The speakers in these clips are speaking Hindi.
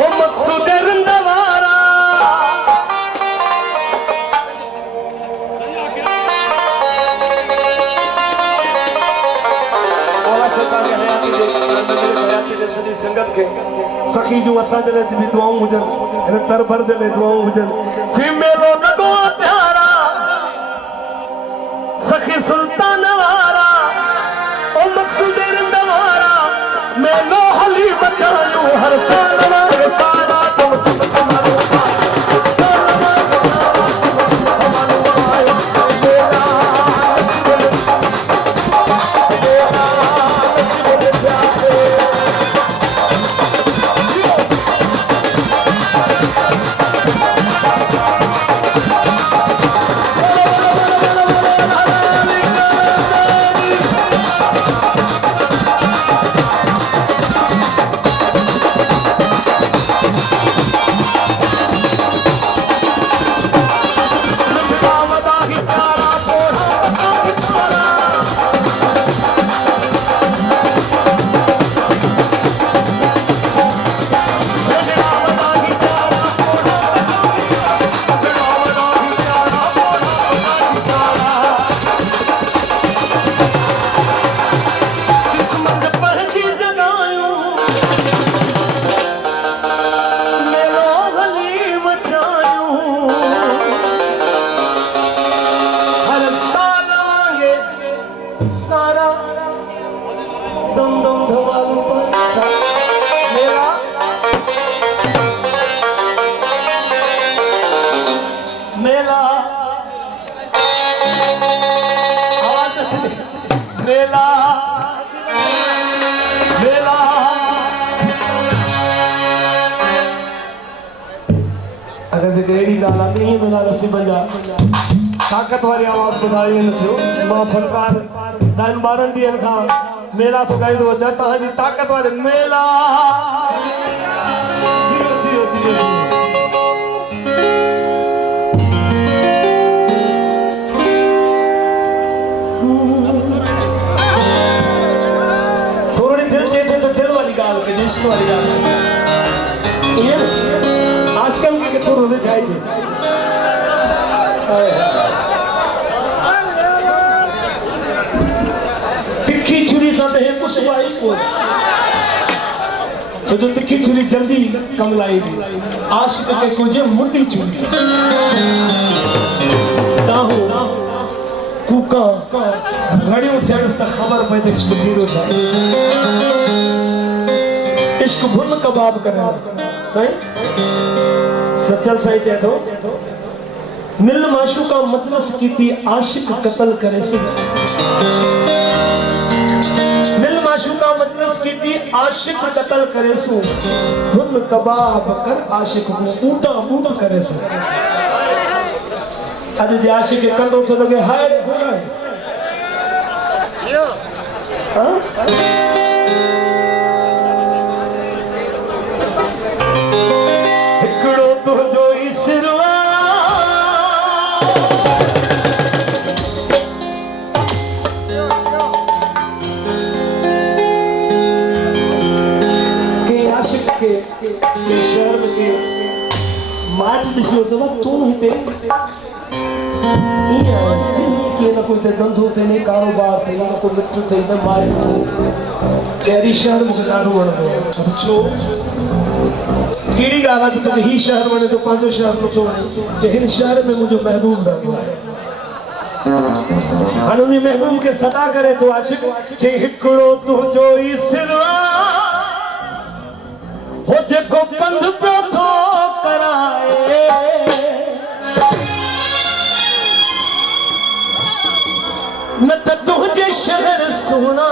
ओ मकसूद रंदवारा मौला सरकार के हयाती दे सदी संगत के सखी जो असा जले से भी दुआऊं हुजन दर भर जले दुआऊं हुजन जी मेलो लगो प्यारा सखी सुल्तान वारा ओ मकसूद रंदवारा मेलो हली बचायो हर साल वार सारा तुम तुम्हारो सारा दम दम धमालू पर मेरा मेला मेला मेला अगर जो गहरी गाल आती है मेला रसी बजा ताकत वाली आवाज ॿुधाई न थियो मां फनकार दान ॿारनि ॾींहंनि खां मेला थो ॻाईंदो अचां तव्हांजी ताकत वारे मेला जियो जियो जियो थोड़ी दिल चए थे तो दिल वाली ॻाल्हि कजे इश्क वाली ॻाल्हि ईअं आजकल के थोरो रिझाइजे तिखी छुरी सां त कुछ भाई को तो जो तिखी छुरी जल्दी कम लाएगी आशिक के सोजे मुर्दी छुरी से ताहो कूका रड़ियो चढ़स त खबर पए त इश्क जीरो जाए इश्क भुन कबाब करे सही सचल सही चए थो मिल माशूका मजलिस कीती आशिक कत्ल करे से मिल माशूका मजलिस कीती आशिक कत्ल करे सो धुन कबाब कर आशिक को ऊटा बूट करे से अज जे आशिक कंदो तो लगे हाय हो जाए हां हिकड़ो तो जो इसरवा के शहर में के माट दिसो तो तू हिते ये सिंधी के न कोई ते धंधो थे ने कारोबार थे न कोई मित्र थे न माट थे चेरी शहर मुझे ॾाढो वणंदो छो केड़ी ॻाल्हि आहे तो ही शहर वणे तो पंहिंजो शहर नथो वणे जे हिन शहर में मुंहिंजो महबूब रहंदो आहे हाणे उन महबूब के सदा करे तो आशिक जे हिकड़ो तुंहिंजो ई सिरवा हो जेको पंध पियो थो कराए न त तुंहिंजे शहर सोना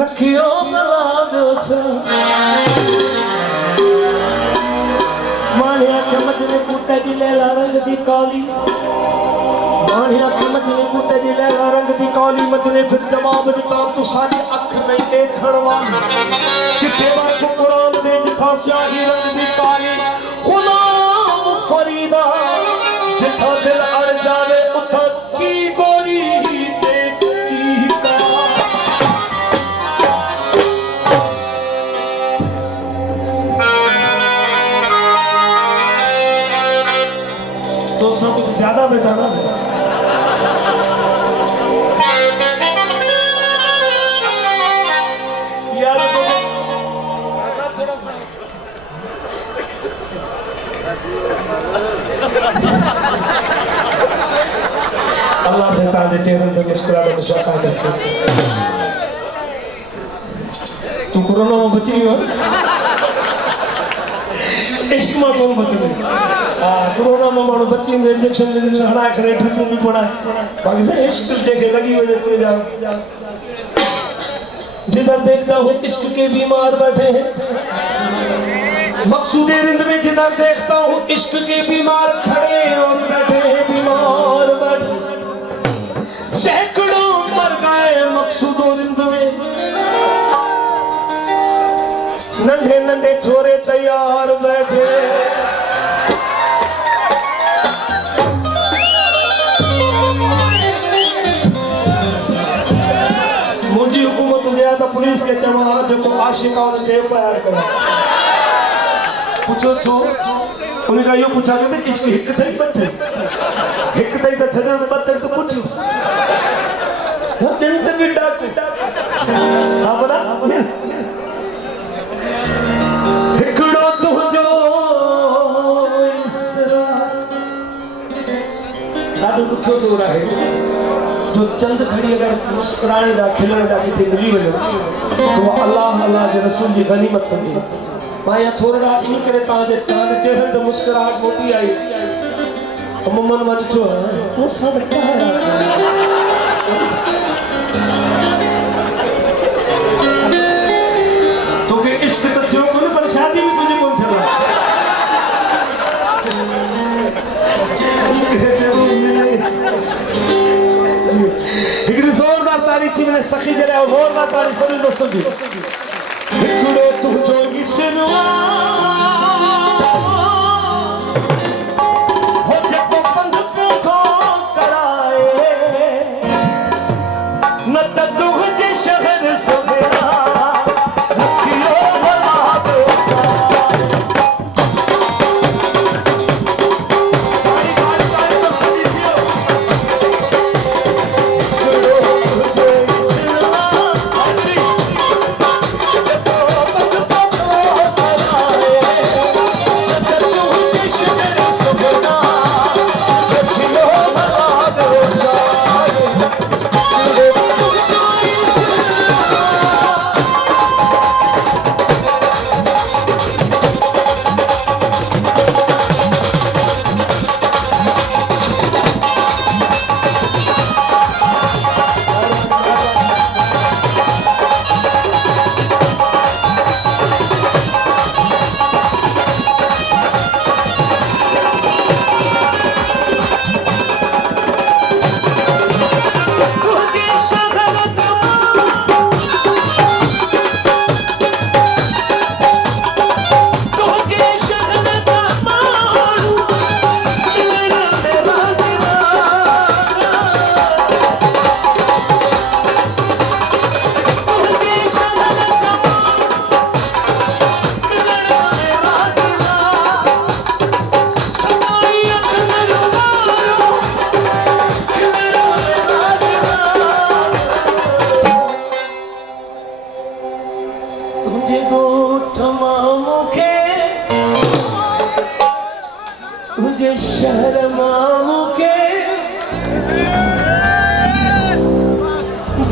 रखियो मिलादो छो माने आखे मजने कूटे दिले रंग दी काली माने आखे मजने कूटे दिले रंग दी काली मजने फिर जवाब दिता तू सारी अख नहीं देखण वाली चिट्टे बार कुरान दे जिथा स्याही रंग दी काली गुलाम फरीदा जिथा दिल अड़ जावे उथा की गोरी दे की का का देखे तू कोरोना में बची हो इश्क में कौन बचे कोरोना में मानो बच्ची इंजेक्शन हड़ा करे ट्रिप भी पड़ा बाकी से इश्क देखे लगी वजह तो जाओ जिधर देखता हूँ इश्क के बीमार बैठे हैं मकसूदे रिंद में जिधर देखता हूँ इश्क के बीमार खड़े और बैठे हैं बीमार बैठे सैकड़ों मर गए मकसूदो रिंद में नंढे नंढे छोरे तैयार बैठे मुझी हुकूमत हुजे तो पुलिस के चवण जो आशिका के प्यार करो पूछो छो उनका यो पूछा कि इश्क हिक सही बचे हिक तई तो छजो बचे तो पूछियोस हम दिन ते भी डाक हां बड़ा हिकड़ो तुझो इसरा डाडो दुखियो तो रहे जो चंद घड़ी अगर मुस्कुराने दा खिलने दा किथे मिली वने तो अल्लाह अल्लाह के रसूल की गनीमत समझे माया थोड़ा इनी करे ता जे चांद चेहरे ते मुस्कुराहट मोटी आई मम्मन मत छो तो सब क्या तो के इश्क तो छो को पर शादी भी तुझे कौन थला हिकड़ी जोरदार तारीफ थी मैंने सखी जरा जोरदार तारीफ सभी दोस्तों की हिकड़ो तू जोगी सुनवा हो जब पंध पूथो कराए न त तुझे शहर सवेरा रखियो भला दो तुझे गोठ मामुखे तुझे शहर मामुखे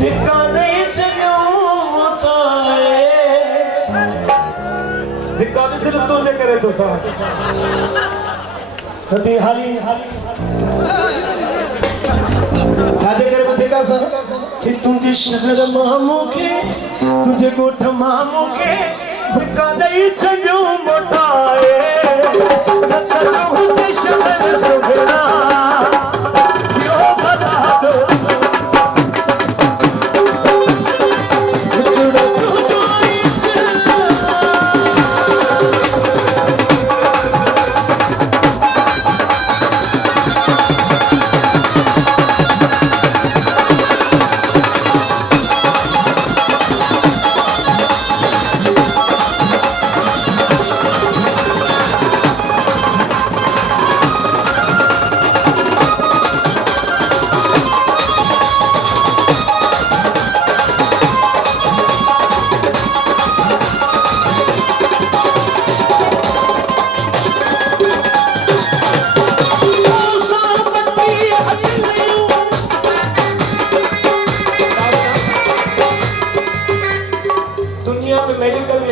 धिक्का नहीं चलो मोटाए धिक्का भी सिर्फ तुझे करे तो साथ नती हाली छाते करे मुझे का सा कि तुझे शहर मामुखे तुझे गोठ मामुखे धिक्का नहीं चलो मोटाए न त तुझे शहर सवेरा यो भला दो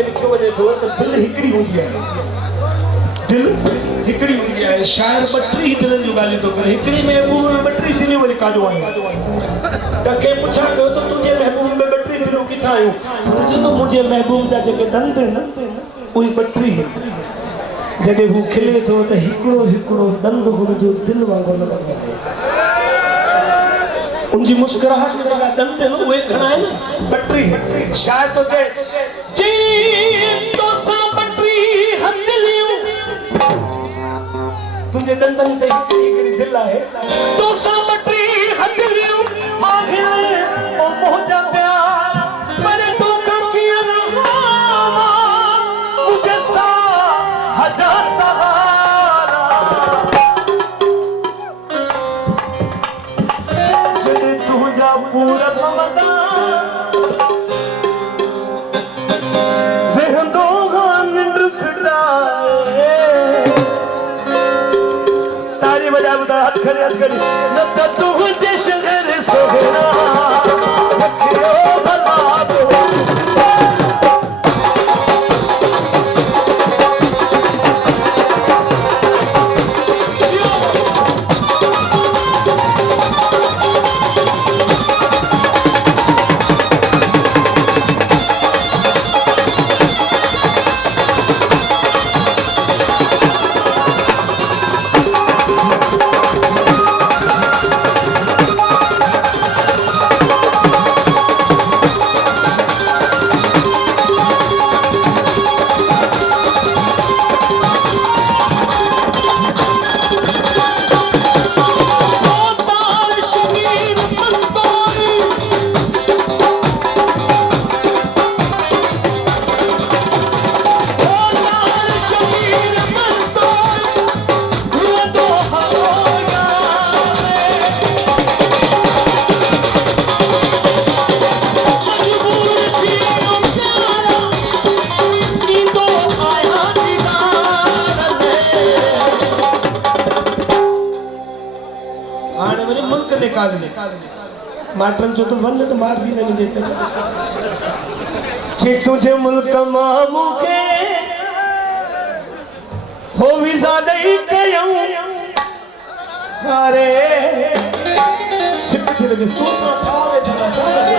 में लिखियो वञे थो त दिल हिकड़ी हूंदी आहे, दिल हिकड़ी हूंदी आहे। शायर 32 दिलनि जूं ॻाल्हियूं थो करे, हिकड़ी महबूब में 32 दिलियूं वरी काॾो आहिनि। त के पुछा कयो त तुंहिंजे महबूब में 32 दिलियूं किथां आहियूं? हुनजो त मुंहिंजे महबूब जा जेके दंद आहिनि उहे 32 आहिनि। जॾहिं हू खिले थो त हिकिड़ो हिकिड़ो दंद हुनजो दिलि वांगुरु लॻंदो आहे। उनजी मुस्कुराहट में जेका दंद आहिनि उहे घणा आहिनि? 32। शायर तो चए जी तोसां 32 हथलियूं, तुंहिंजे दंदनि ते हिकिड़ी हिकिड़ी दिलि आहे। तोसां 32 हथलियूं आखिर ओ मुंहिंजा प्यार, पर तोखां कीअं रहां मुंहिंजे साह जा सहारा। जॾहिं तुंहिंजा पूरा पवंदा वेहंदो निंड फिटाए। तारी बजा ॿुधाए, हथ खणी हथ खणी। न त तुंहिंजे शहर सोहरा रखियो भला माटन जो तो वन तो मार जी ने दे जे तुझे मुल्क मां मुखे हो वीज़ा दई कयूं अरे सिक थी लगे तू सा छावे था छा से